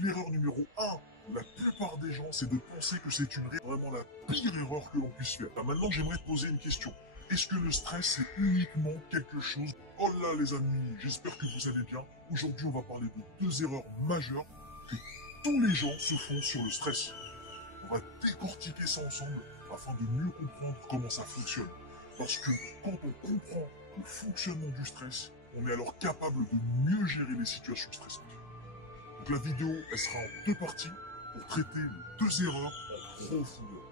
l'erreur numéro un, la plupart des gens, c'est de penser que c'est vraiment la pire erreur que l'on puisse faire. Là, maintenant, j'aimerais te poser une question. Est-ce que le stress, c'est uniquement quelque chose... Oh là, les amis, j'espère que vous allez bien. Aujourd'hui, on va parler de deux erreurs majeures que tous les gens se font sur le stress. On va décortiquer ça ensemble afin de mieux comprendre comment ça fonctionne. Parce que quand on comprend le fonctionnement du stress, on est alors capable de mieux gérer les situations stressantes. Donc la vidéo, elle sera en deux parties pour traiter les deux erreurs en profondeur.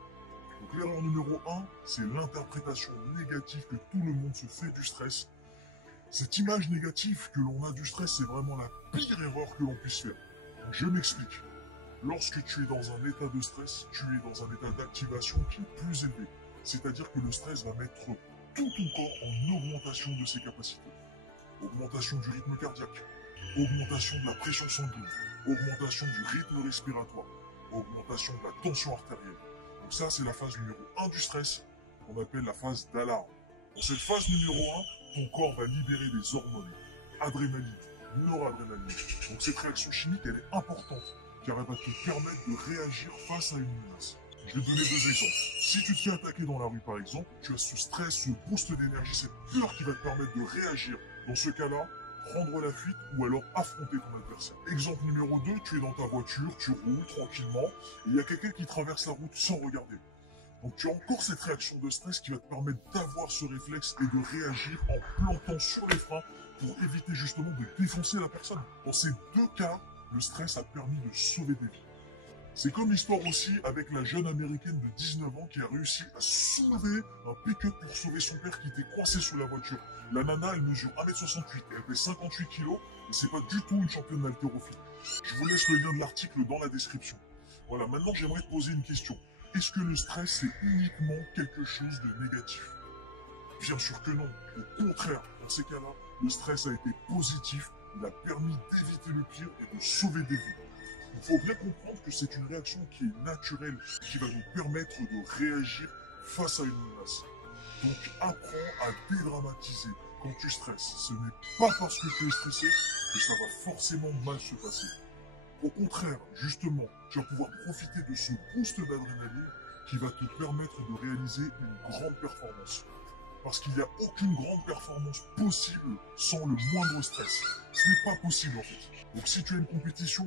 Donc l'erreur numéro 1, c'est l'interprétation négative que tout le monde se fait du stress. Cette image négative que l'on a du stress, c'est vraiment la pire erreur que l'on puisse faire. Donc je m'explique. Lorsque tu es dans un état de stress, tu es dans un état d'activation qui est plus élevé. C'est-à-dire que le stress va mettre tout ton corps en augmentation de ses capacités. Augmentation du rythme cardiaque, augmentation de la pression sanguine, augmentation du rythme respiratoire, augmentation de la tension artérielle. Donc ça, c'est la phase numéro 1 du stress, qu'on appelle la phase d'alarme. Dans cette phase numéro 1, ton corps va libérer des hormones, adrénaline, noradrénaline. Donc cette réaction chimique, elle est importante, car elle va te permettre de réagir face à une menace. Je vais te donner deux exemples. Si tu te fais attaquer dans la rue, par exemple, tu as ce stress, ce boost d'énergie, cette peur qui va te permettre de réagir. Dans ce cas-là, prendre la fuite ou alors affronter ton adversaire. Exemple numéro 2, tu es dans ta voiture, tu roules tranquillement, et il y a quelqu'un qui traverse la route sans regarder. Donc tu as encore cette réaction de stress qui va te permettre d'avoir ce réflexe et de réagir en plantant sur les freins pour éviter justement de défoncer la personne. Dans ces deux cas, le stress a permis de sauver des vies. C'est comme l'histoire aussi avec la jeune américaine de 19 ans qui a réussi à soulever un pick-up pour sauver son père qui était coincé sous la voiture. La nana, elle mesure 1m68, elle fait 58 kg et c'est pas du tout une championne d'haltérophilie. Je vous laisse le lien de l'article dans la description. Voilà, maintenant j'aimerais te poser une question. Est-ce que le stress c'est uniquement quelque chose de négatif? Bien sûr que non. Au contraire, dans ces cas-là, le stress a été positif, il a permis d'éviter le pire et de sauver des vies. Il faut bien comprendre que c'est une réaction qui est naturelle, qui va nous permettre de réagir face à une menace. Donc apprends à dédramatiser quand tu stresses. Ce n'est pas parce que tu es stressé que ça va forcément mal se passer. Au contraire, justement, tu vas pouvoir profiter de ce boost d'adrénaline qui va te permettre de réaliser une grande performance. Parce qu'il n'y a aucune grande performance possible sans le moindre stress. Ce n'est pas possible en fait. Donc si tu as une compétition,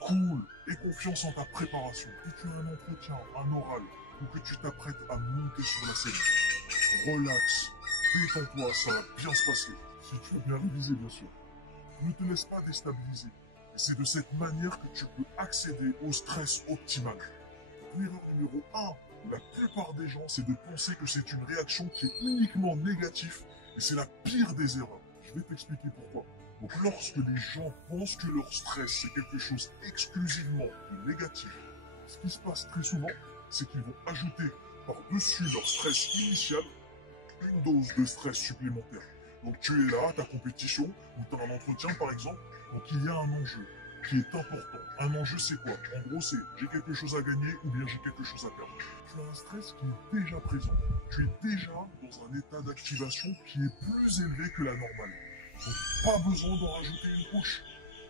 cool, aie confiance en ta préparation. Si tu as un entretien, un oral, ou que tu t'apprêtes à monter sur la scène, relax, détends-toi, ça va bien se passer. Si tu veux bien réviser, bien sûr. Ne te laisse pas déstabiliser. Et c'est de cette manière que tu peux accéder au stress optimal. L'erreur numéro 1, la plupart des gens, c'est de penser que c'est une réaction qui est uniquement négative, et c'est la pire des erreurs. Je vais t'expliquer pourquoi. Donc lorsque les gens pensent que leur stress c'est quelque chose exclusivement de négatif, ce qui se passe très souvent, c'est qu'ils vont ajouter par-dessus leur stress initial une dose de stress supplémentaire. Donc tu es là à ta compétition, ou tu as un entretien par exemple, donc il y a un enjeu qui est important. Un enjeu c'est quoi? En gros c'est j'ai quelque chose à gagner ou bien j'ai quelque chose à perdre. Tu as un stress qui est déjà présent. Tu es déjà dans un état d'activation qui est plus élevé que la normale. Donc, pas besoin d'en rajouter une couche.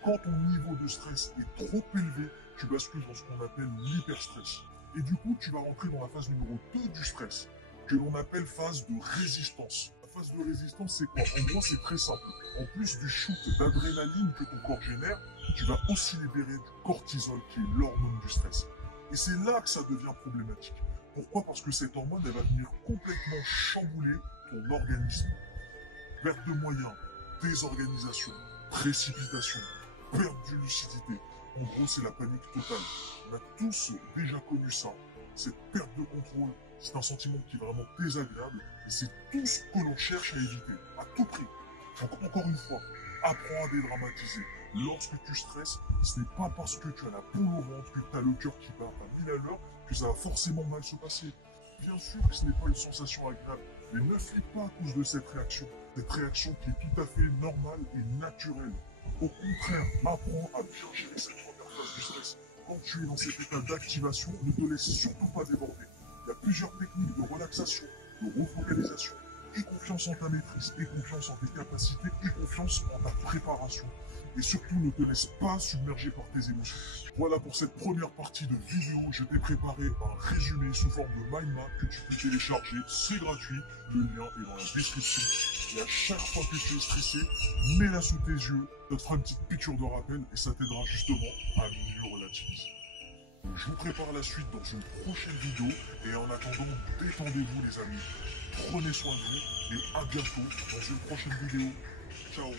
Quand ton niveau de stress est trop élevé, tu bascules dans ce qu'on appelle l'hyperstress. Et du coup, tu vas rentrer dans la phase numéro 2 du stress, que l'on appelle phase de résistance. La phase de résistance, c'est quoi? En gros, c'est très simple. En plus du shoot d'adrénaline que ton corps génère, tu vas aussi libérer du cortisol, qui est l'hormone du stress. Et c'est là que ça devient problématique. Pourquoi? Parce que cette hormone, elle va venir complètement chambouler ton organisme. Perte de moyens, désorganisation, précipitation, perte de lucidité. En gros, c'est la panique totale. On a tous déjà connu ça. Cette perte de contrôle, c'est un sentiment qui est vraiment désagréable et c'est tout ce que l'on cherche à éviter, à tout prix. Donc, encore une fois, apprends à dédramatiser. Lorsque tu stresses, ce n'est pas parce que tu as la boule au ventre, que tu as le cœur qui bat à 1000 à l'heure, que ça va forcément mal se passer. Bien sûr que ce n'est pas une sensation agréable, mais ne flippe pas à cause de cette réaction qui est tout à fait normale et naturelle. Au contraire, apprends à bien gérer cette première phase du stress. Quand tu es dans cet état d'activation, ne te laisse surtout pas déborder. Il y a plusieurs techniques de relaxation, de refocalisation. Aie confiance en ta maîtrise, aie confiance en tes capacités, aie confiance en ta préparation. et surtout ne te laisse pas submerger par tes émotions. Voilà pour cette première partie de vidéo, je t'ai préparé un résumé sous forme de mind map que tu peux télécharger, c'est gratuit, le lien est dans la description. Et à chaque fois que tu es stressé, mets-la sous tes yeux, ça te fera une petite piqûre de rappel et ça t'aidera justement à mieux relativiser. Je vous prépare la suite dans une prochaine vidéo et en attendant, détendez-vous les amis. Prenez soin de vous et à bientôt dans une prochaine vidéo. Ciao.